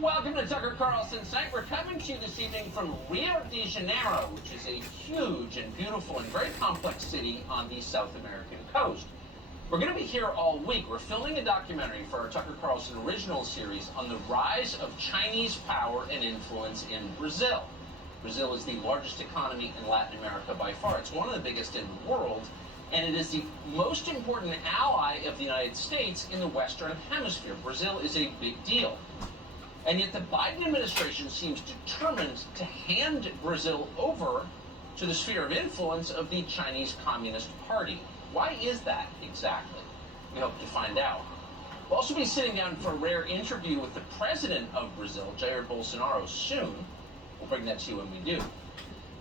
Welcome to Tucker Carlson's Night. We're coming to you this evening from Rio de Janeiro, which is a huge and beautiful and very complex city on the South American coast. We're going to be here all week. We're filming a documentary for our Tucker Carlson original series on the rise of Chinese power and influence in Brazil. Brazil is the largest economy in Latin America by far. It's one of the biggest in the world, and it is the most important ally of the United States in the Western Hemisphere. Brazil is a big deal. And yet the Biden administration seems determined to hand Brazil over to the sphere of influence of the Chinese Communist Party. Why is that exactly? We hope to find out. We'll also be sitting down for a rare interview with the president of Brazil, Jair Bolsonaro, soon. We'll bring that to you when we do.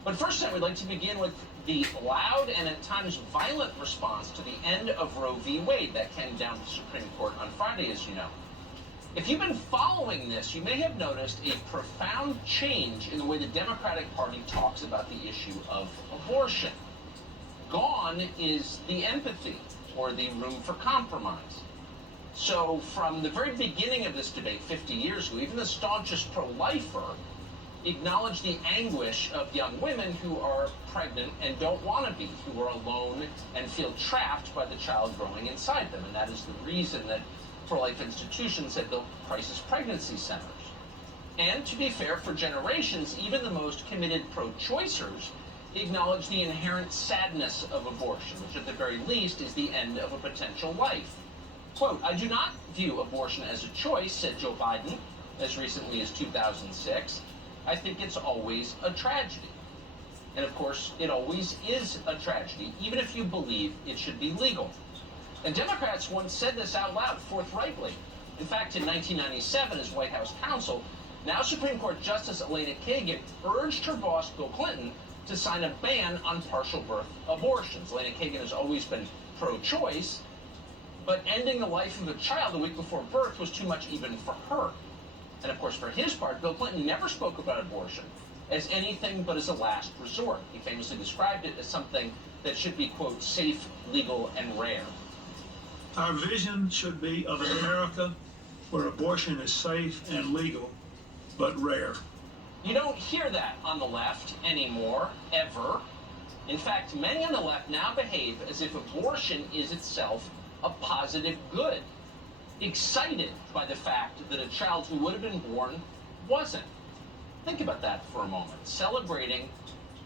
But first, we'd like to begin with the loud and at times violent response to the end of Roe v. Wade that came down to the Supreme Court on Friday, as you know. If you've been following this, you may have noticed a profound change in the way the Democratic Party talks about the issue of abortion. Gone is the empathy or the room for compromise. So from the very beginning of this debate 50 years ago, even the staunchest pro-lifer acknowledged the anguish of young women who are pregnant and don't want to be, who are alone and feel trapped by the child growing inside them. And that is the reason that pro-life institutions have built crisis pregnancy centers. And to be fair, for generations, even the most committed pro-choicers acknowledge the inherent sadness of abortion, which at the very least is the end of a potential life. Quote, "I do not view abortion as a choice," said Joe Biden as recently as 2006. "I think it's always a tragedy." And of course, it always is a tragedy, even if you believe it should be legal. And Democrats once said this out loud forthrightly. In fact, in 1997, as White House counsel, now Supreme Court Justice Elena Kagan urged her boss, Bill Clinton, to sign a ban on partial birth abortions. Elena Kagan has always been pro-choice, but ending the life of a child a week before birth was too much even for her. And of course, for his part, Bill Clinton never spoke about abortion as anything but as a last resort. He famously described it as something that should be, quote, safe, legal, and rare. Our vision should be of an America where abortion is safe and legal, but rare. You don't hear that on the left anymore, ever. In fact, many on the left now behave as if abortion is itself a positive good, excited by the fact that a child who would have been born wasn't. Think about that for a moment, celebrating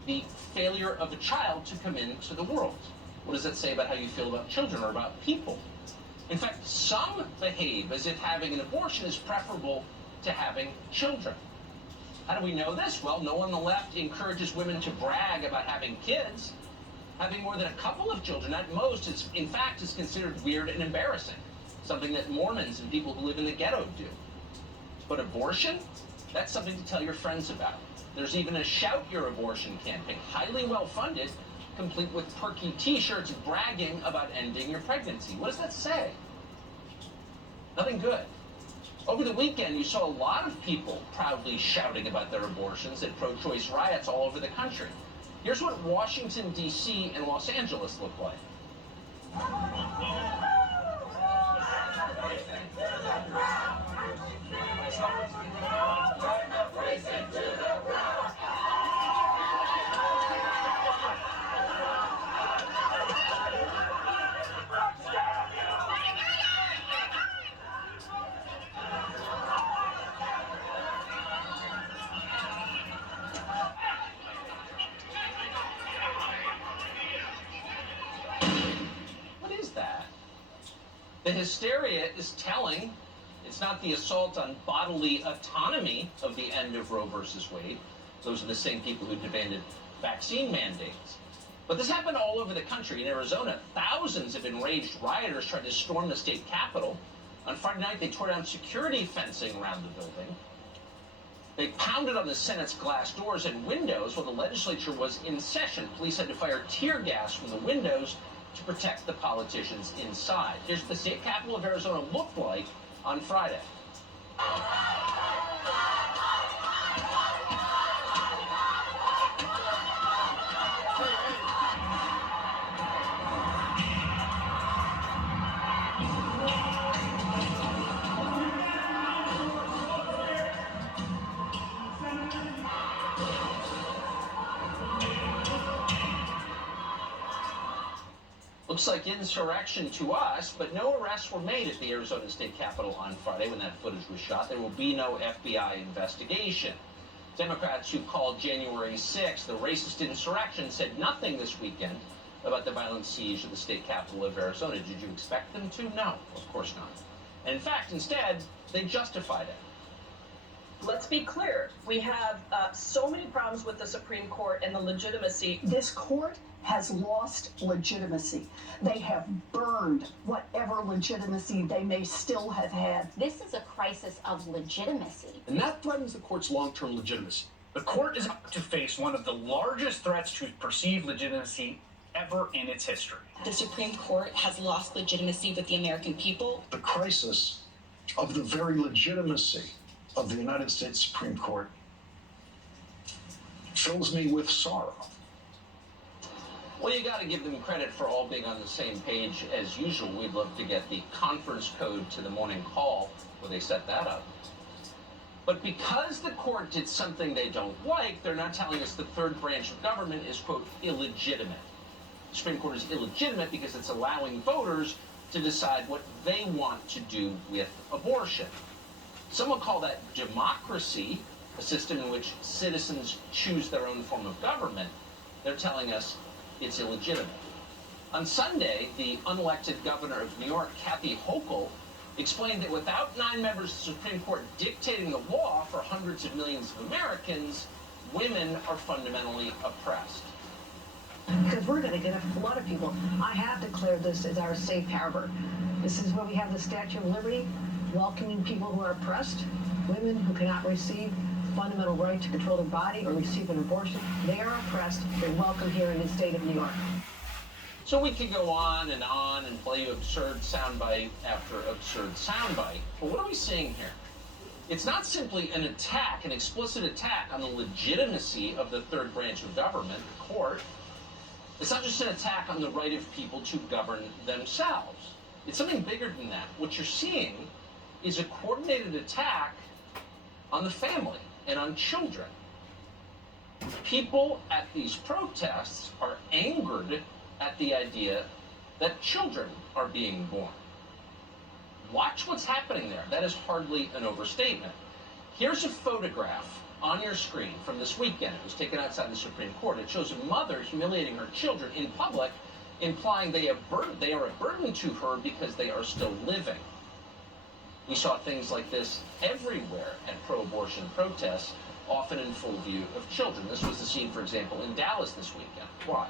the failure of a child to come into the world. What does that say about how you feel about children or about people? In fact, some behave as if having an abortion is preferable to having children. How do we know this? Well, no one on the left encourages women to brag about having kids. Having more than a couple of children at most is, in fact, is considered weird and embarrassing, something that Mormons and people who live in the ghetto do. But abortion? That's something to tell your friends about. There's even a Shout Your Abortion campaign, highly well-funded, complete with perky t-shirts bragging about ending your pregnancy. What does that say? Nothing good. Over the weekend, you saw a lot of people proudly shouting about their abortions at pro-choice riots all over the country. Here's what Washington, D.C. and Los Angeles look like. The hysteria is telling. It's not the assault on bodily autonomy of the end of Roe versus Wade. Those are the same people who demanded vaccine mandates. But this happened all over the country. In Arizona, thousands of enraged rioters tried to storm the state capitol. On Friday night, they tore down security fencing around the building. They pounded on the Senate's glass doors and windows while the legislature was in session. Police had to fire tear gas from the windows to protect the politicians inside. Here's what the state capitol of Arizona looked like on Friday. Looks like insurrection to us, but no arrests were made at the Arizona State Capitol on Friday when that footage was shot. There will be no FBI investigation. Democrats who called January 6th the racist insurrection said nothing this weekend about the violent siege of the state capital of Arizona. Did you expect them to? No, of course not. And in fact, instead, they justified it. Let's be clear. We have so many problems with the Supreme Court and the legitimacy. This court has lost legitimacy. They have burned whatever legitimacy they may still have had. This is a crisis of legitimacy. And that threatens the court's long-term legitimacy. The court is about to face one of the largest threats to perceived legitimacy ever in its history. The Supreme Court has lost legitimacy with the American people. The crisis of the very legitimacy of the United States Supreme Court fills me with sorrow. Well, you got to give them credit for all being on the same page as usual. We'd love to get the conference code to the morning call where they set that up. But because the court did something they don't like, they're not telling us the third branch of government is, quote, illegitimate. The Supreme Court is illegitimate because it's allowing voters to decide what they want to do with abortion. Some will call that democracy, a system in which citizens choose their own form of government. They're telling us it's illegitimate. On Sunday, the unelected governor of New York, Kathy Hochul, explained that without 9 members of the Supreme Court dictating the law for hundreds of millions of Americans, women are fundamentally oppressed. Because we're going to get a lot of people. I have declared this as our safe harbor. This is where we have the Statue of Liberty, welcoming people who are oppressed, women who cannot receive fundamental right to control their body or receive an abortion. They are oppressed. They're welcome here in the state of New York. So we could go on and play you absurd soundbite after absurd soundbite. But what are we seeing here? It's not simply an attack, an explicit attack on the legitimacy of the third branch of government, the court. It's not just an attack on the right of people to govern themselves. It's something bigger than that. What you're seeing is a coordinated attack on the family and on children. People at these protests are angered at the idea that children are being born. Watch what's happening there. That is hardly an overstatement. Here's a photograph on your screen from this weekend. It was taken outside the Supreme Court. It shows a mother humiliating her children in public, implying they are a burden to her because they are still living. We saw things like this everywhere at pro-abortion protests, often in full view of children. This was the scene, for example, in Dallas this weekend. Watch.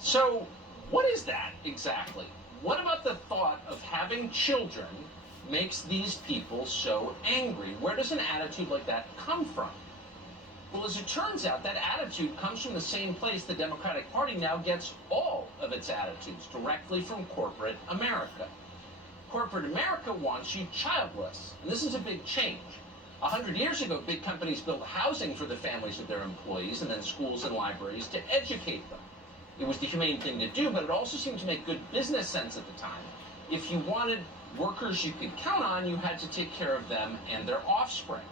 So, what is that exactly? What about the thought of having children makes these people so angry? Where does an attitude like that come from? Well, as it turns out, that attitude comes from the same place the Democratic Party now gets all of its attitudes, directly from corporate America. Corporate America wants you childless, and this is a big change. 100 years ago, big companies built housing for the families of their employees and then schools and libraries to educate them. It was the humane thing to do, but it also seemed to make good business sense at the time. If you wanted workers you could count on, you had to take care of them and their offspring.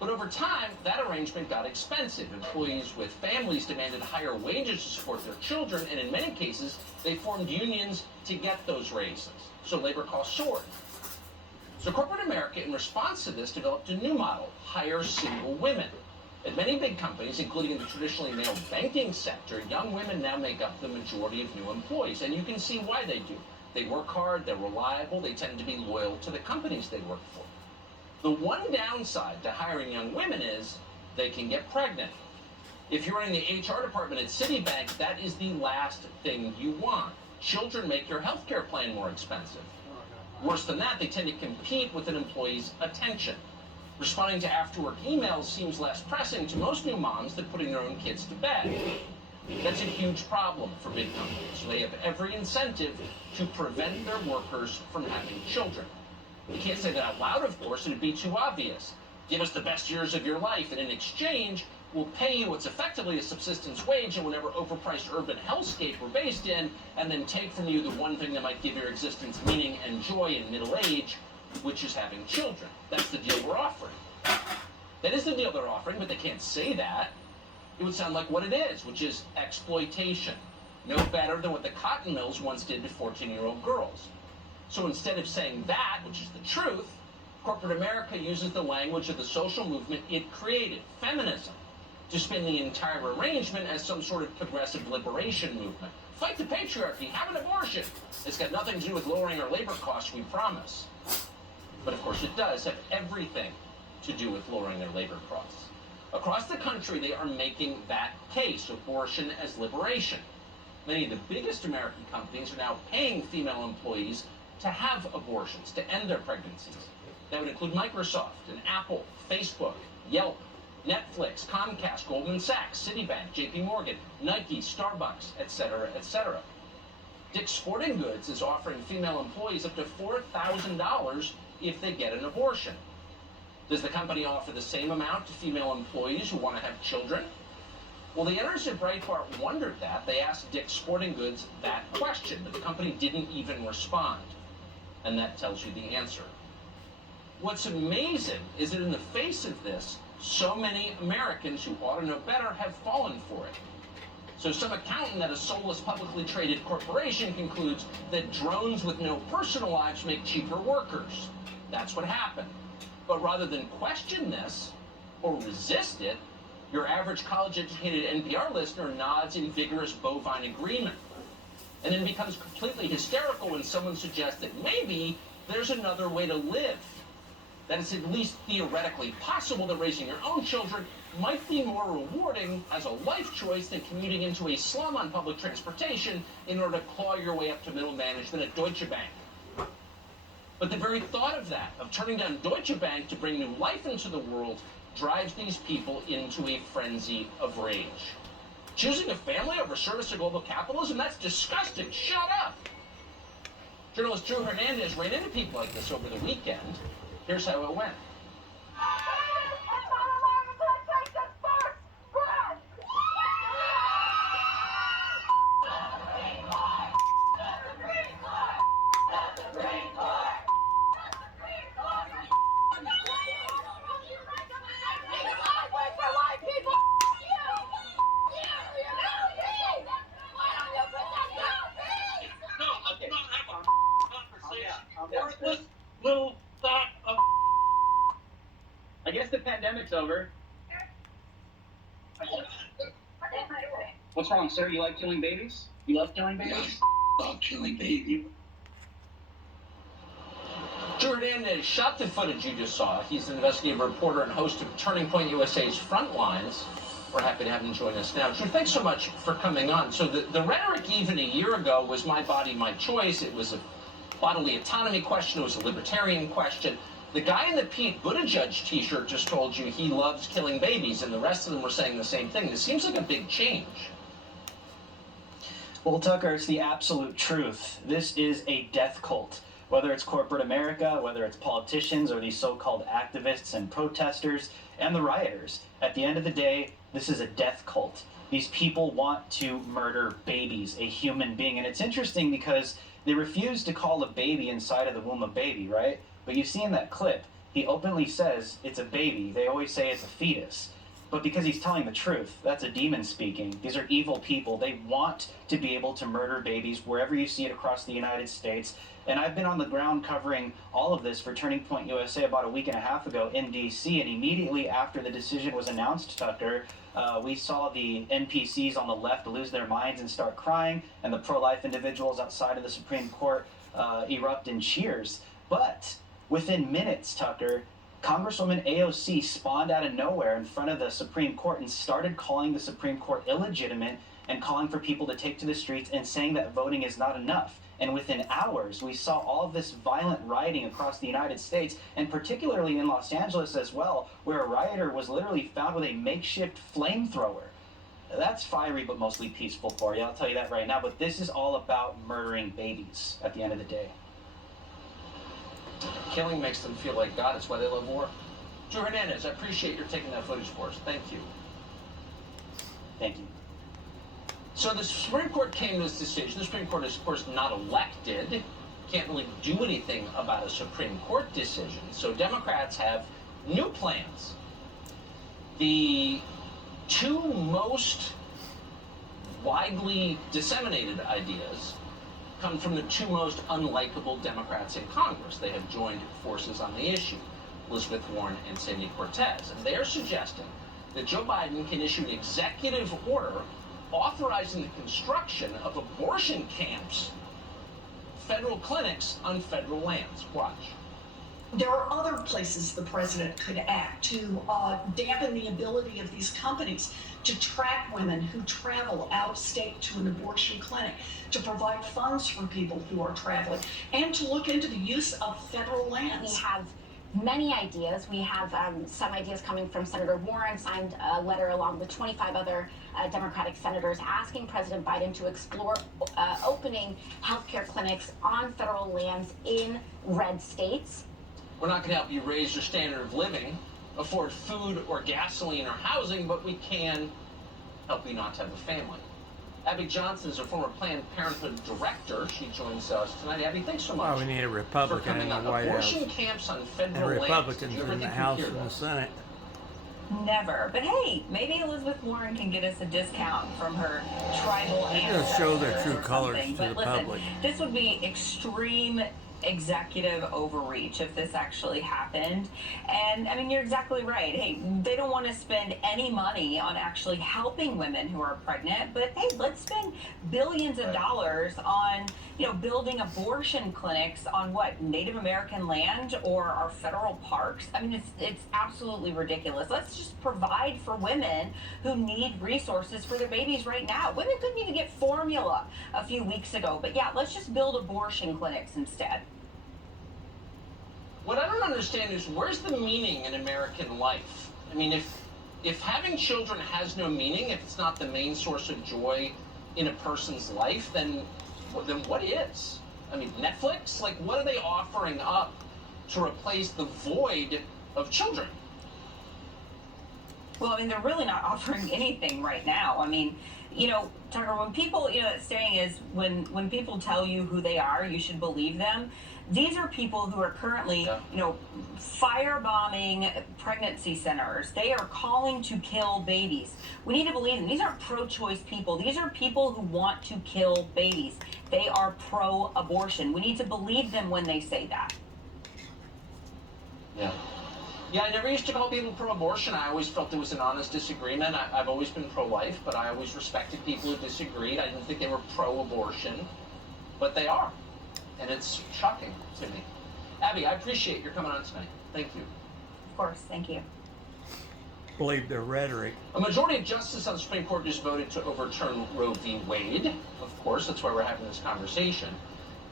But over time, that arrangement got expensive. Employees with families demanded higher wages to support their children, and in many cases, they formed unions to get those raises. So labor costs soared. So corporate America, in response to this, developed a new model: hire single women. At many big companies, including in the traditionally male banking sector, young women now make up the majority of new employees, and you can see why they do. They work hard, they're reliable, they tend to be loyal to the companies they work for. The one downside to hiring young women is they can get pregnant. If you're running the HR department at Citibank, that is the last thing you want. Children make your healthcare plan more expensive. Worse than that, they tend to compete with an employee's attention. Responding to after-work emails seems less pressing to most new moms than putting their own kids to bed. That's a huge problem for big companies. So they have every incentive to prevent their workers from having children. You can't say that out loud, of course, it'd be too obvious. Give us the best years of your life, and in exchange, will pay you what's effectively a subsistence wage in whatever overpriced urban hellscape we're based in, and then take from you the one thing that might give your existence meaning and joy in middle age, which is having children. That's the deal we're offering. That is the deal they're offering, but they can't say that. It would sound like what it is, which is exploitation. No better than what the cotton mills once did to 14-year-old girls. So instead of saying that, which is the truth, corporate America uses the language of the social movement it created, feminism, to spin the entire arrangement as some sort of progressive liberation movement. Fight the patriarchy, have an abortion. It's got nothing to do with lowering our labor costs, we promise. But of course it does have everything to do with lowering their labor costs. Across the country, they are making that case, abortion as liberation. Many of the biggest American companies are now paying female employees to have abortions, to end their pregnancies. That would include Microsoft and Apple, Facebook, Yelp, Netflix, Comcast, Goldman Sachs, Citibank, JP Morgan, Nike, Starbucks, etc., etc. Dick's Sporting Goods is offering female employees up to $4,000 if they get an abortion. Does the company offer the same amount to female employees who want to have children? Well, the editors at Breitbart wondered that. They asked Dick's Sporting Goods that question, but the company didn't even respond. And that tells you the answer. What's amazing is that in the face of this, so many Americans who ought to know better have fallen for it. So some accountant at a soulless publicly traded corporation concludes that drones with no personal lives make cheaper workers. That's what happened. But rather than question this or resist it, your average college-educated NPR listener nods in vigorous bovine agreement, and then becomes completely hysterical when someone suggests that maybe there's another way to live. That it's at least theoretically possible that raising your own children might be more rewarding as a life choice than commuting into a slum on public transportation in order to claw your way up to middle management at Deutsche Bank. But the very thought of that, of turning down Deutsche Bank to bring new life into the world, drives these people into a frenzy of rage. Choosing a family over service to global capitalism? That's disgusting. Shut up! Journalist Drew Hernandez ran into people like this over the weekend. Here's how it went. I guess the pandemic's over. What's wrong, sir? You like killing babies? You love killing babies? Love killing babies. Drew Hernandez shot the footage you just saw. He's an investigative reporter and host of Turning Point USA's Frontlines. We're happy to have him join us now. Drew, thanks so much for coming on. So the rhetoric even a year ago was my body, my choice. It was a bodily autonomy question. It was a libertarian question. The guy in the Pete Buttigieg t-shirt just told you he loves killing babies, and the rest of them were saying the same thing. This seems like a big change. Well, Tucker, it's the absolute truth. This is a death cult. Whether it's corporate America, whether it's politicians or these so-called activists and protesters and the rioters, at the end of the day, this is a death cult. These people want to murder babies, a human being. And it's interesting because they refuse to call a baby inside of the womb a baby, right? But you see in that clip, he openly says it's a baby. They always say it's a fetus. But because he's telling the truth, that's a demon speaking. These are evil people. They want to be able to murder babies wherever you see it across the United States. And I've been on the ground covering all of this for Turning Point USA about a week and a half ago in D.C. And immediately after the decision was announced, Tucker, we saw the NPCs on the left lose their minds and start crying, and the pro-life individuals outside of the Supreme Court erupt in cheers. But within minutes, Tucker, Congresswoman AOC spawned out of nowhere in front of the Supreme Court and started calling the Supreme Court illegitimate and calling for people to take to the streets and saying that voting is not enough. And within hours, we saw all of this violent rioting across the United States, and particularly in Los Angeles as well, where a rioter was literally found with a makeshift flamethrower. That's fiery but mostly peaceful for you, I'll tell you that right now. But this is all about murdering babies at the end of the day. Killing makes them feel like God. It's why they love war. Drew Hernandez, I appreciate your taking that footage for us. Thank you. Thank you. So the Supreme Court came to this decision. The Supreme Court is, of course, not elected. Can't really do anything about a Supreme Court decision. So Democrats have new plans. The two most widely disseminated ideas come from the two most unlikable Democrats in Congress. They have joined forces on the issue, Elizabeth Warren and Sandy Cortez. And they are suggesting that Joe Biden can issue an executive order authorizing the construction of abortion camps, federal clinics on federal lands. Watch. There are other places the president could act to dampen the ability of these companies to track women who travel out of state to an abortion clinic, to provide funds for people who are traveling, and to look into the use of federal lands. We have many ideas. We have some ideas coming from Senator Warren, signed a letter along with 25 other Democratic senators asking President Biden to explore opening healthcare clinics on federal lands in red states. We're not going to help you raise your standard of living, afford food or gasoline or housing, but we can help you not to have a family. Abby Johnson is a former Planned Parenthood director. She joins us tonight. Abby, thanks so much. Well, we need a Republican in the White House. Abortion camps on federal And lands. Republicans in the House and the Senate. Never. But hey, maybe Elizabeth Warren can get us a discount from her tribal ancestors. Just show their true colors to but the listen, public. This would be extreme executive overreach if this actually happened. And I mean, you're exactly right. Hey, they don't want to spend any money on actually helping women who are pregnant, but hey, let's spend billions of dollars on, building abortion clinics on what, Native American land or our federal parks. I mean, it's absolutely ridiculous. Let's just provide for women who need resources for their babies right now. Women couldn't even get formula a few weeks ago, but yeah, let's just build abortion clinics instead. What I don't understand is, where's the meaning in American life? I mean, if having children has no meaning, if it's not the main source of joy in a person's life, then what is? I mean, Netflix? Like, what are they offering up to replace the void of children? Well, I mean, they're really not offering anything right now. I mean, Tucker, when people, that saying is, when people tell you who they are, you should believe them. These are people who are currently, firebombing pregnancy centers. They are calling to kill babies. We need to believe them. These aren't pro-choice people. These are people who want to kill babies. They are pro-abortion. We need to believe them when they say that. Yeah, I never used to call people pro-abortion. I always felt there was an honest disagreement. I've always been pro-life, but I always respected people who disagreed. I didn't think they were pro-abortion, but they are. And it's shocking to me. Abby, I appreciate your coming on tonight. Thank you. Of course, thank you. Believe their rhetoric. A majority of justices on the Supreme Court just voted to overturn Roe v. Wade. Of course, that's why we're having this conversation.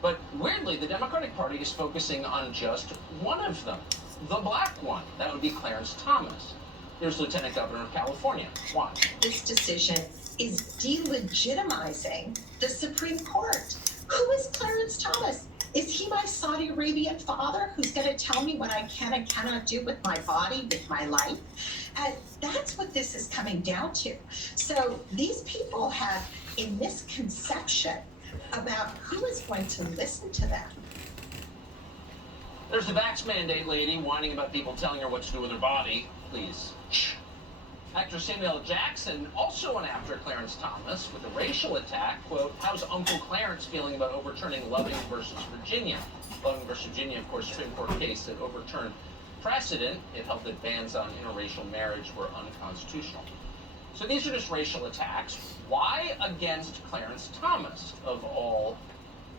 But weirdly, the Democratic Party is focusing on just one of them, the black one. That would be Clarence Thomas. Here's Lieutenant Governor of California. Watch. This decision is delegitimizing the Supreme Court. Who is Clarence Thomas? Is he my Saudi Arabian father who's going to tell me what I can and cannot do with my body, with my life? And that's what this is coming down to. So these people have a misconception about who is going to listen to them. There's the vax mandate lady whining about people telling her what to do with her body. Please. Shh. Actor Samuel Jackson also went after Clarence Thomas with a racial attack. Quote, how's Uncle Clarence feeling about overturning Loving versus Virginia? Loving versus Virginia, of course, Supreme Court case that overturned precedent. It held that bans on interracial marriage were unconstitutional. So these are just racial attacks. Why against Clarence Thomas, of all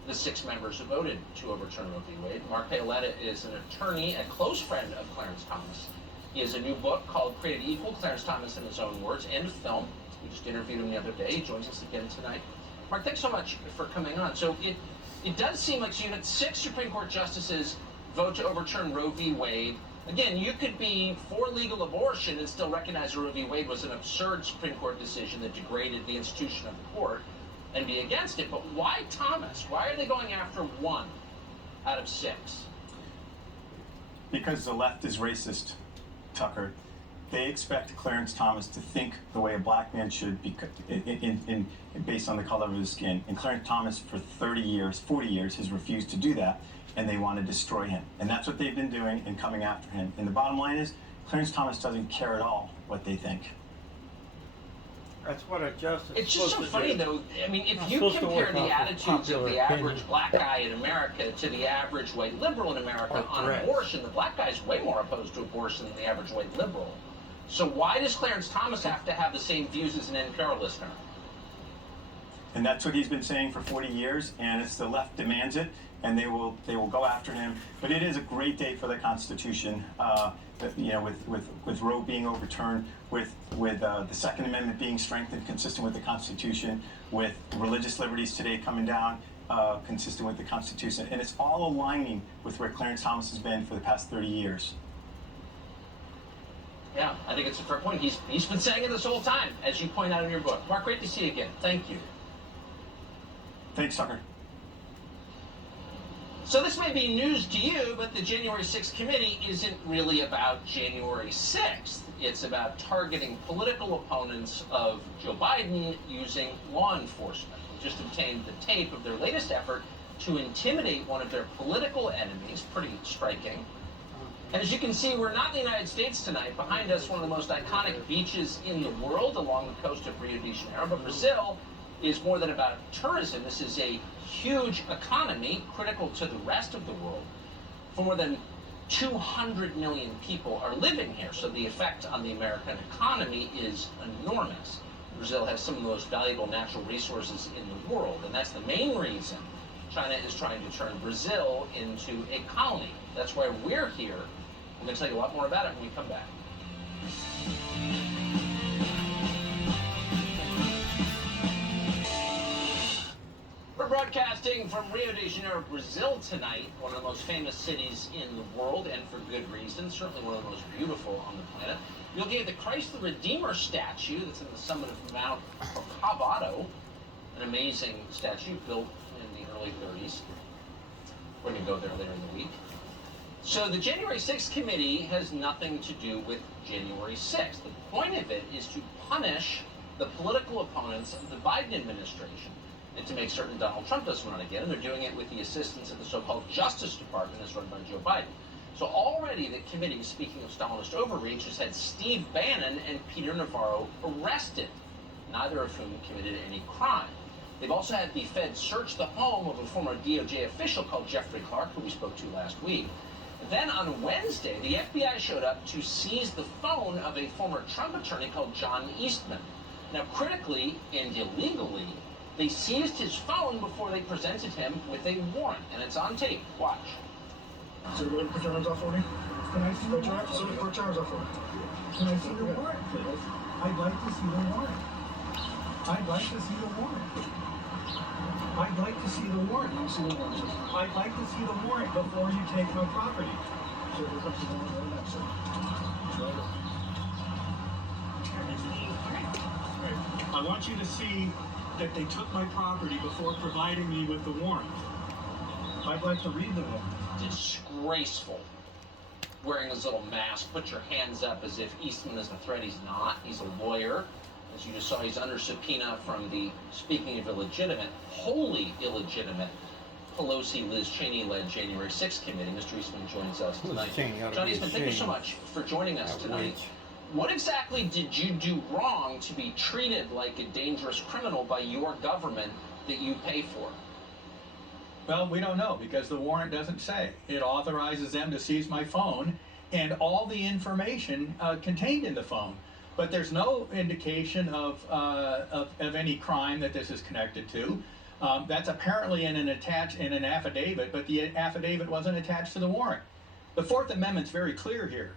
the 6 members who voted to overturn Roe v. Wade? Mark Paoletta is an attorney, a close friend of Clarence Thomas. He has a new book called Created Equal, Clarence Thomas in his own words, and a film. We just interviewed him the other day. He joins us again tonight. Mark, thanks so much for coming on. So it does seem like, so you had 6 Supreme Court justices vote to overturn Roe v. Wade. Again, you could be for legal abortion and still recognize Roe v. Wade was an absurd Supreme Court decision that degraded the institution of the court and be against it. But why Thomas? Why are they going after 1 out of 6? Because the left is racist, Tucker. they expect Clarence Thomas to think the way a black man should, based on the color of his skin. And Clarence Thomas, for 30 years, 40 years, has refused to do that, and they want to destroy him. And that's what they've been doing and coming after him. And the bottom line is, Clarence Thomas doesn't care at all what they think. That's what a justice. It's just so funny, though. I mean, if you compare the attitudes of the average black guy in America to the average white liberal in America on abortion, the black guy is way more opposed to abortion than the average white liberal. So why does Clarence Thomas have to have the same views as an NPR listener? And that's what he's been saying for 40 years, and it's the left demands it, and they will go after him. But it is a great day for the Constitution. You know, with Roe being overturned, with the Second Amendment being strengthened, consistent with the Constitution, with religious liberties today coming down, consistent with the Constitution, and it's all aligning with where Clarence Thomas has been for the past 30 years. Yeah, I think it's a fair point. He's been saying it this whole time, as you point out in your book. Mark, great to see you again. Thank you. Thanks, Tucker. So this may be news to you, but the January 6th committee isn't really about January 6th. It's about targeting political opponents of Joe Biden using law enforcement. We just obtained the tape of their latest effort to intimidate one of their political enemies. Pretty striking. And as you can see, we're not in the United States tonight. Behind us, one of the most iconic beaches in the world along the coast of Rio de Janeiro. But Brazil is more than about tourism. This is a huge economy, critical to the rest of the world. For more than 200 million people are living here, so the effect on the American economy is enormous. Brazil has some of the most valuable natural resources in the world, and that's the main reason China is trying to turn Brazil into a colony. That's why we're here. I'm going to tell you a lot more about it when we come back. We're broadcasting from Rio de Janeiro, Brazil tonight, one of the most famous cities in the world, and for good reason, certainly one of the most beautiful on the planet. You'll get the Christ the Redeemer statue that's in the summit of Mount Corcovado, an amazing statue built in the early 30s. We're going to go there later in the week. So the January 6th committee has nothing to do with January 6th. The point of it is to punish the political opponents of the Biden administration and to make certain Donald Trump doesn't run again. And they're doing it with the assistance of the so-called Justice Department that's run by Joe Biden. So already the committee, speaking of Stalinist overreach, has had Steve Bannon and Peter Navarro arrested, neither of whom committed any crime. They've also had the Fed search the home of a former DOJ official called Jeffrey Clark, who we spoke to last week. Then on Wednesday, the FBI showed up to seize the phone of a former Trump attorney called John Eastman. Now, critically and illegally, they seized his phone before they presented him with a warrant, and it's on tape. Watch. So you're going to put your hands off for me? Can I see put your hands off for me? Can I see the warrant, please? I'd like to see the warrant. I'd like to see the warrant. I'd like to see the warrant. Let me see the warrant. I'd like to see the warrant before you take my property. So here comes the warrant right next to it. It's right up. I want you to see that they took my property before providing me with the warrant. I'd like to read the warrant. Disgraceful. Wearing his little mask, put your hands up as if Eastman is a threat. He's not. He's a lawyer. As you just saw, he's under subpoena from the, speaking of illegitimate, wholly illegitimate, Pelosi-Liz Cheney-led January 6th committee. Mr. Eastman joins us tonight. John Eastman, thank you so much for joining us tonight. What exactly did you do wrong to be treated like a dangerous criminal by your government that you pay for? Well, we don't know because the warrant doesn't say. It authorizes them to seize my phone and all the information contained in the phone. But there's no indication of any crime that this is connected to. That's apparently in an affidavit, but the affidavit wasn't attached to the warrant. The Fourth Amendment's very clear here.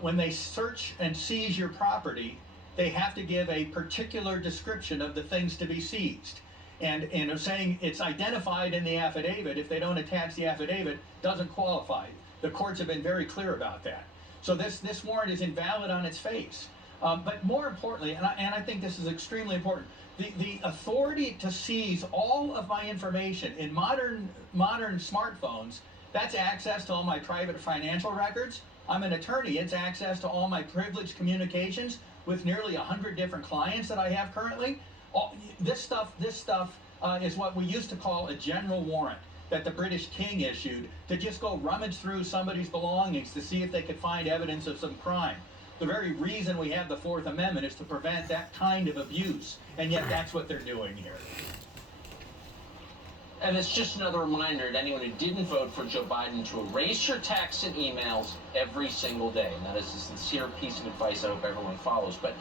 When they search and seize your property, they have to give a particular description of the things to be seized. And saying it's identified in the affidavit, if they don't attach the affidavit, doesn't qualify. The courts have been very clear about that. So this warrant is invalid on its face. But more importantly, and I think this is extremely important, the authority to seize all of my information in modern smartphones, that's access to all my private financial records, I'm an attorney. It's access to all my privileged communications with nearly 100 different clients that I have currently. This stuff is what we used to call a general warrant that the British king issued to just go rummage through somebody's belongings to see if they could find evidence of some crime. The very reason we have the Fourth Amendment is to prevent that kind of abuse, and yet that's what they're doing here. And it's just another reminder to anyone who didn't vote for Joe Biden to erase your texts and emails every single day. And that is a sincere piece of advice I hope everyone follows. But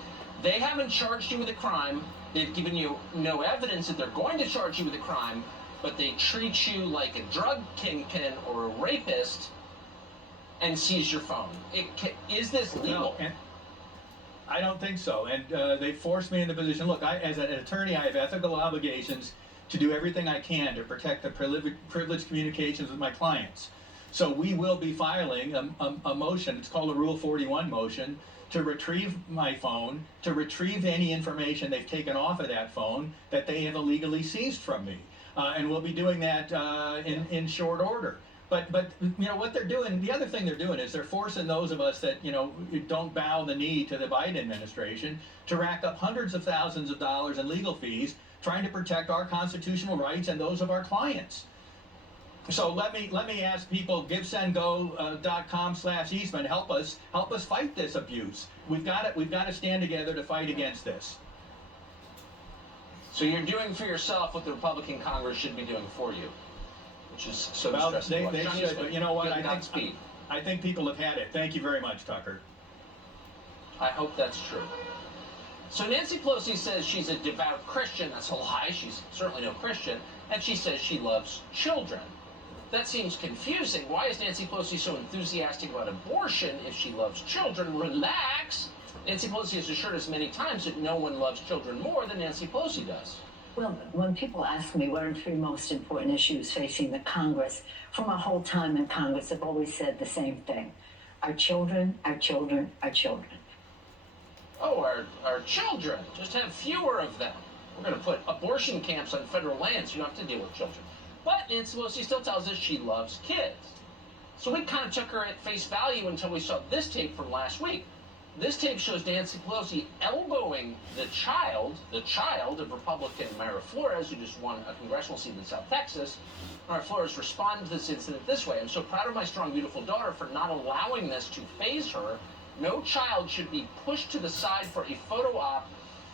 they haven't charged you with a crime. They've given you no evidence that they're going to charge you with a crime, but they treat you like a drug kingpin or a rapist and seize your phone. Is this legal? No, I don't think so. And they forced me in the position. Look, as an attorney, I have ethical obligations to do everything I can to protect the privileged communications with my clients. So we will be filing a motion, it's called a Rule 41 motion, to retrieve my phone, to retrieve any information they've taken off of that phone that they have illegally seized from me. And we'll be doing that in short order. But you know what they're doing, the other thing they're doing is they're forcing those of us that, you know, don't bow the knee to the Biden administration to rack up hundreds of thousands of dollars in legal fees trying to protect our constitutional rights and those of our clients. So let me ask people, GiveSendGo.com/Eastman, help us fight this abuse. We've got to stand together to fight against this. So you're doing for yourself what the Republican Congress should be doing for you, which is so well, distressing. They should, but you know what? Godspeed. I think people have had it. Thank you very much, Tucker. I hope that's true. So Nancy Pelosi says she's a devout Christian. That's a lie. She's certainly no Christian. And she says she loves children. That seems confusing. Why is Nancy Pelosi so enthusiastic about abortion if she loves children? Relax. Nancy Pelosi has assured us many times that no one loves children more than Nancy Pelosi does. Well, when people ask me what are the three most important issues facing the Congress, for my whole time in Congress, I've always said the same thing. Our children, our children, our children. Oh, our children. Just have fewer of them. We're going to put abortion camps on federal lands. You don't have to deal with children. But Nancy Pelosi still tells us she loves kids. So we kind of took her at face value until we saw this tape from last week. This tape shows Nancy Pelosi elbowing the child of Republican Mayra Flores, who just won a congressional seat in South Texas. Mayra Flores responded to this incident this way: "I'm so proud of my strong, beautiful daughter for not allowing this to faze her. No child should be pushed to the side for a photo op,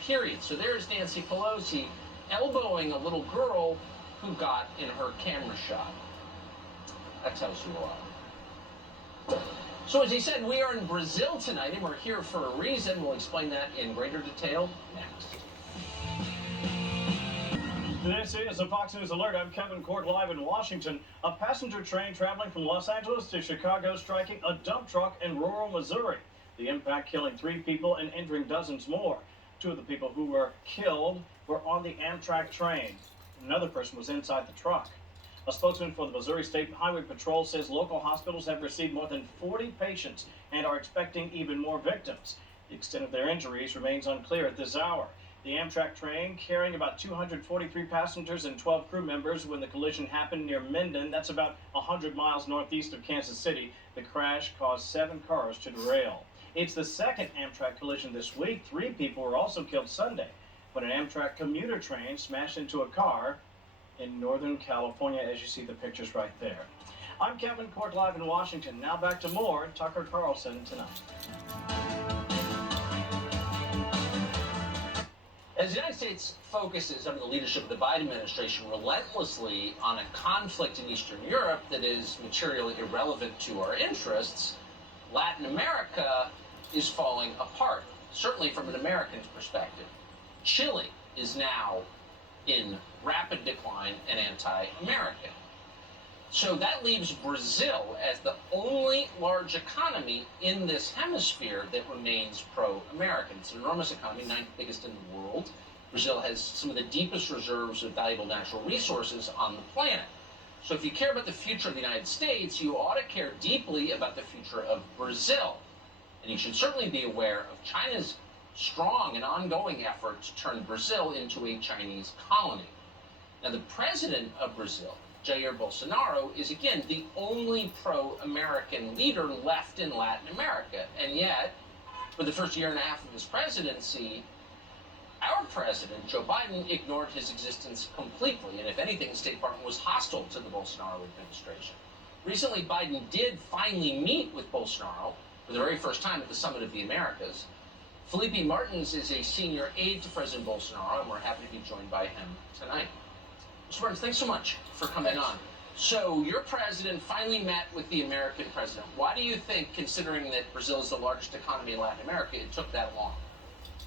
period." So there's Nancy Pelosi elbowing a little girl who got in her camera shot. That tells you a lot. So as he said, we are in Brazil tonight, and we're here for a reason. We'll explain that in greater detail next. This is a Fox News Alert. I'm Kevin Court, live in Washington. A passenger train traveling from Los Angeles to Chicago striking a dump truck in rural Missouri. The impact killing 3 people and injuring dozens more. 2 of the people who were killed were on the Amtrak train. Another person was inside the truck. A spokesman for the Missouri State Highway Patrol says local hospitals have received more than 40 patients and are expecting even more victims. The extent of their injuries remains unclear at this hour. The Amtrak train, carrying about 243 passengers and 12 crew members when the collision happened near Minden, that's about 100 miles northeast of Kansas City. The crash caused 7 cars to derail. It's the second Amtrak collision this week. 3 people were also killed Sunday when an Amtrak commuter train smashed into a car in Northern California, as you see the pictures right there. I'm Kevin Court, live in Washington. Now back to more Tucker Carlson tonight. As the United States focuses under the leadership of the Biden administration relentlessly on a conflict in Eastern Europe that is materially irrelevant to our interests, Latin America is falling apart, certainly from an American's perspective. Chile is now in rapid decline and anti-American. So that leaves Brazil as the only large economy in this hemisphere that remains pro-American. It's an enormous economy, 9th biggest in the world. Brazil has some of the deepest reserves of valuable natural resources on the planet. So if you care about the future of the United States, you ought to care deeply about the future of Brazil. And you should certainly be aware of China's strong and ongoing effort to turn Brazil into a Chinese colony. Now, the president of Brazil, Jair Bolsonaro is, again, the only pro-American leader left in Latin America. And yet, for the first year and a half of his presidency, our president, Joe Biden, ignored his existence completely. And if anything, the State Department was hostile to the Bolsonaro administration. Recently, Biden did finally meet with Bolsonaro for the very first time at the Summit of the Americas. Felipe Martins is a senior aide to President Bolsonaro, and we're happy to be joined by him tonight. Mr. Martins, thanks so much for coming on. So your president finally met with the American president. Why do you think, considering that Brazil is the largest economy in Latin America, it took that long?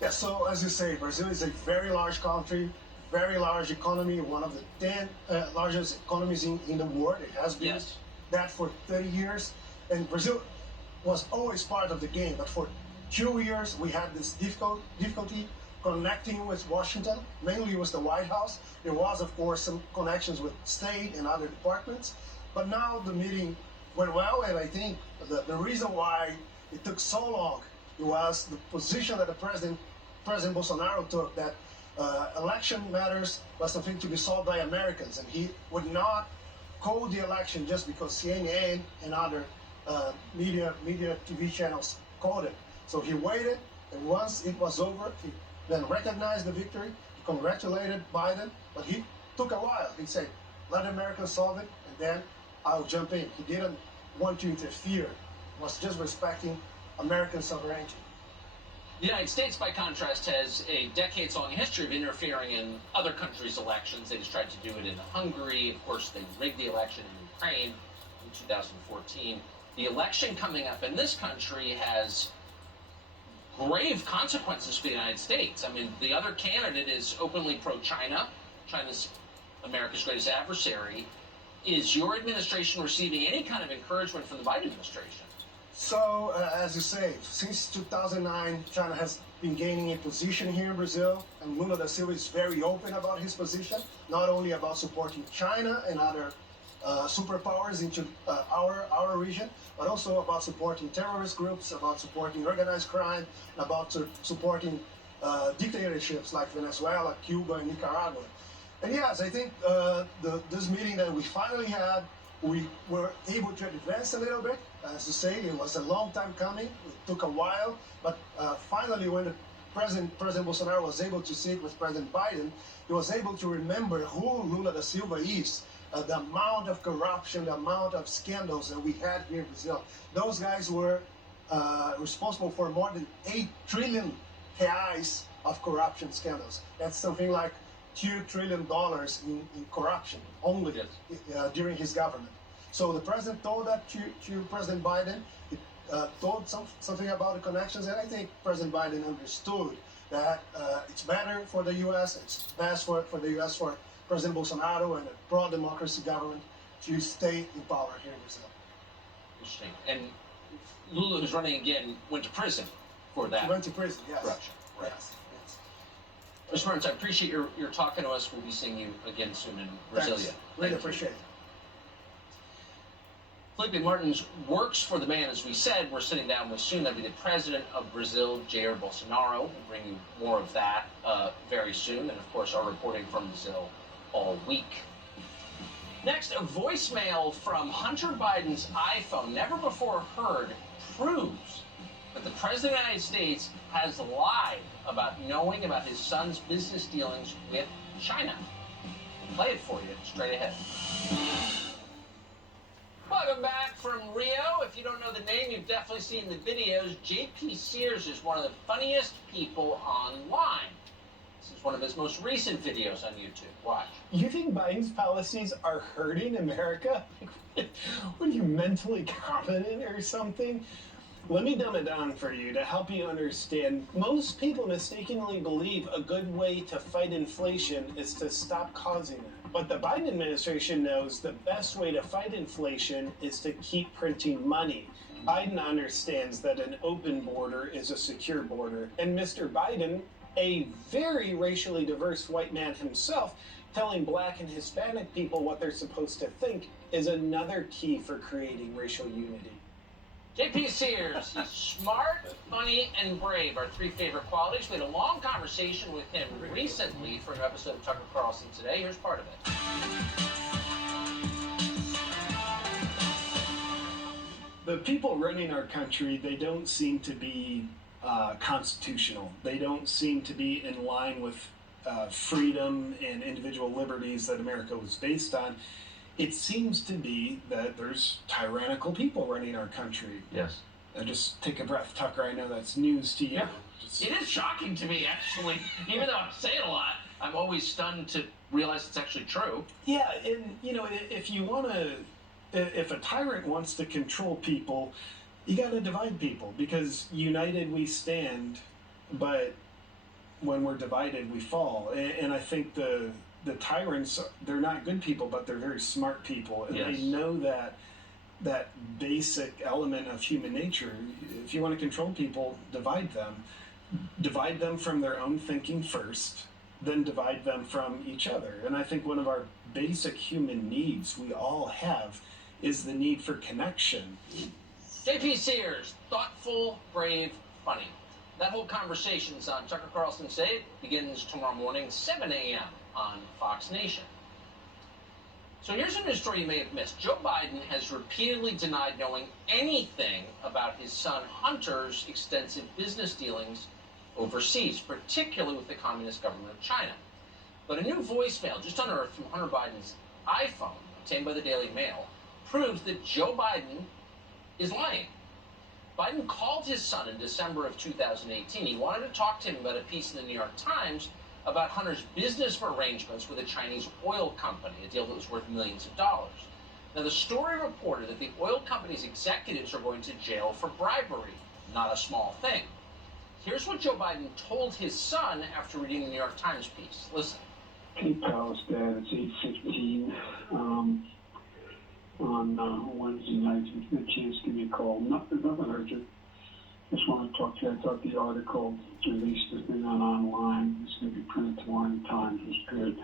Yeah, so as you say, Brazil is a very large country, very large economy, one of the 10 largest economies in the world. It has been that for 30 years. And Brazil was always part of the game, but for 2 years we had this difficulty connecting with Washington, mainly with the White House. There was, of course, some connections with state and other departments, but now the meeting went well, and I think the reason why it took so long was the position that President Bolsonaro took, that election matters was something to be solved by Americans, and he would not call the election just because CNN and other media TV channels called it. So he waited, and once it was over, he then recognized the victory, congratulated Biden, but he took a while. He said, let Americans solve it, and then I'll jump in. He didn't want to interfere. He was just respecting American sovereignty. The United States, by contrast, has a decades-long history of interfering in other countries' elections. They just tried to do it in Hungary. Of course, they rigged the election in Ukraine in 2014. The election coming up in this country has grave consequences for the United States. I mean, the other candidate is openly pro-China. China's America's greatest adversary. Is your administration receiving any kind of encouragement from the Biden administration? So, as you say, since 2009, China has been gaining a position here in Brazil, and Lula da Silva is very open about his position, not only about supporting China and other superpowers into our region, but also about supporting terrorist groups, about supporting organized crime, about supporting dictatorships like Venezuela, Cuba, and Nicaragua. And yes, I think this meeting that we finally had, we were able to advance a little bit. As you say, it was a long time coming. It took a while, but finally, when the President Bolsonaro was able to sit with President Biden, he was able to remember who Lula da Silva is, the amount of corruption, the amount of scandals that we had here in Brazil. Those guys were responsible for more than 8 trillion reais of corruption scandals. That's something like $2 trillion in corruption only during his government. So the president told that to President Biden. He told something about the connections, and I think President Biden understood that it's better for the U.S., it's best for the U.S., for President Bolsonaro and a pro-democracy government to stay in power here in Brazil. Interesting. And Lula, who's running again, went to prison for that. He went to prison, yes. Corruption. Right. Mr. Martins, I appreciate your talking to us. We'll be seeing you again soon in Brasilia. Really appreciate it. Felipe Martins works for the man, as we said. We're sitting down with soon. That'll be the president of Brazil, Jair Bolsonaro. We'll bring you more of that very soon. And, of course, our reporting from Brazil all week. Next, a voicemail from Hunter Biden's iPhone, never before heard, proves that the President of the United States has lied about knowing about his son's business dealings with China. We'll play it for you straight ahead. Welcome back from Rio. If you don't know the name, you've definitely seen the videos. JP Sears is one of the funniest people online. This is one of his most recent videos on YouTube. Watch. You think Biden's policies are hurting America? What are you, mentally competent or something? Let me dumb it down for you to help you understand. Most people mistakenly believe a good way to fight inflation is to stop causing it. But the Biden administration knows the best way to fight inflation is to keep printing money. Biden understands that an open border is a secure border. And Mr. Biden, a very racially diverse white man himself, telling Black and Hispanic people what they're supposed to think is another key for creating racial unity. JP Sears, he's smart, funny, and brave, our 3 favorite qualities. We had a long conversation with him recently for an episode of Tucker Carlson Today. Here's part of it. people running our country, they don't seem to be constitutional. They don't seem to be in line with freedom and individual liberties that America was based on. It seems to be that there's tyrannical people running our country. Yes. Just take a breath, Tucker. I know that's news to you. Yeah. It is shocking to me, actually. Even though I say it a lot, I'm always stunned to realize it's actually true. Yeah, and if you want to, if a tyrant wants to control people, you got to divide people, because united we stand, but when we're divided we fall. And I think the tyrants, they're not good people, but they're very smart people, and Yes. they know that basic element of human nature. If you want to control people, divide them from their own thinking first, then divide them from each other. And I think one of our basic human needs we all have is the need for connection. JP Sears, thoughtful, brave, funny. That whole conversation's on Tucker Carlson Say It. Begins tomorrow morning, 7 a.m. on Fox Nation. So here's a news story you may have missed. Joe Biden has repeatedly denied knowing anything about his son Hunter's extensive business dealings overseas, particularly with the Communist government of China. But a new voicemail just unearthed from Hunter Biden's iPhone, obtained by the Daily Mail, proves that Joe Biden is lying. Biden called his son in December of 2018. He wanted to talk to him about a piece in the New York Times about Hunter's business arrangements with a Chinese oil company, a deal that was worth millions of dollars. Now, the story reported that the oil company's executives are going to jail for bribery, not a small thing. Here's what Joe Biden told his son after reading the New York Times piece. Listen. Hey, Palace Dad, it's 8:15 on Wednesday night. If you get a chance, give me a call. Nothing urgent. Just want to talk to you. I thought the article released has been online. It's going to be printed tomorrow in the Times. It's good.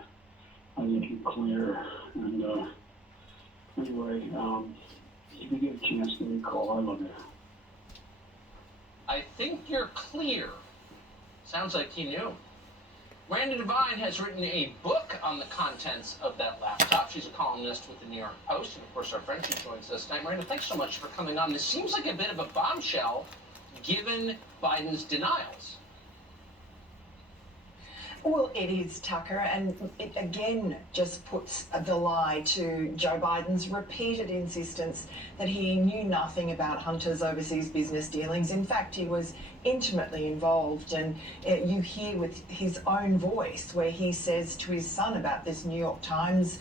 I think you're clear. And anyway, if you get a chance, give me a call. I love you. I think you're clear. Sounds like he knew. Miranda Devine has written a book on the contents of that laptop. She's a columnist with the New York Post, and of course our friend, she joins us tonight. Miranda, thanks so much for coming on. This seems like a bit of a bombshell, given Biden's denials. Well, it is, Tucker, and it again just puts the lie to Joe Biden's repeated insistence that he knew nothing about Hunter's overseas business dealings. In fact, he was intimately involved, and you hear with his own voice where he says to his son about this New York Times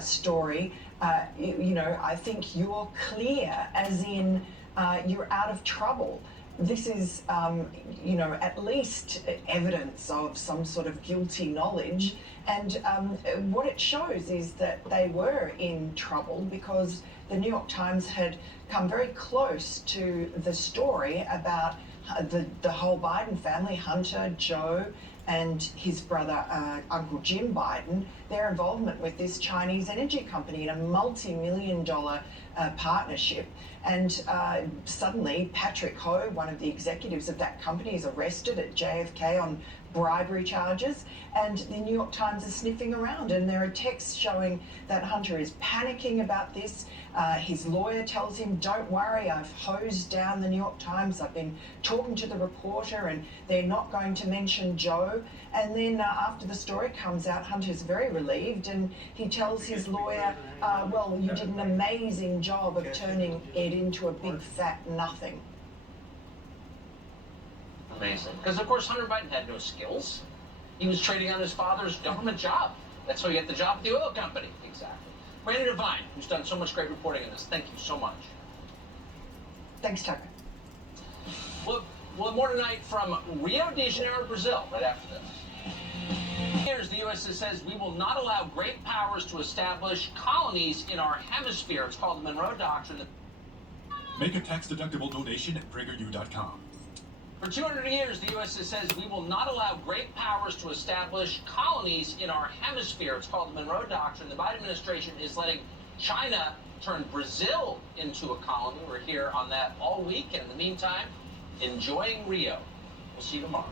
story, I think you're clear, as in you're out of trouble. This is, at least evidence of some sort of guilty knowledge. And what it shows is that they were in trouble because the New York Times had come very close to the story about the whole Biden family, Hunter, Joe, and his brother, Uncle Jim Biden, their involvement with this Chinese energy company in a multi-million-dollar partnership. And suddenly, Patrick Ho, one of the executives of that company, is arrested at JFK on bribery charges, and the New York Times is sniffing around, and there are texts showing that Hunter is panicking about this. His lawyer tells him, don't worry, I've hosed down the New York Times. I've been talking to the reporter, and they're not going to mention Joe. And then after the story comes out, Hunter's very relieved, and he tells his lawyer, well, you did an amazing job of turning it into a big fat nothing. Amazing. Because, of course, Hunter Biden had no skills. He was trading on his father's government job. That's how he got the job at the oil company. Exactly. Miranda Devine, who's done so much great reporting on this, thank you so much. Thanks, Tucker. We'll have more tonight from Rio de Janeiro, Brazil, right after this. Here's the U.S. says we will not allow great powers to establish colonies in our hemisphere. It's called the Monroe Doctrine. Make a tax-deductible donation at PragerU.com. For 200 years, the U.S. says we will not allow great powers to establish colonies in our hemisphere. It's called the Monroe Doctrine. The Biden administration is letting China turn Brazil into a colony. We're here on that all week. And in the meantime, enjoying Rio. We'll see you tomorrow.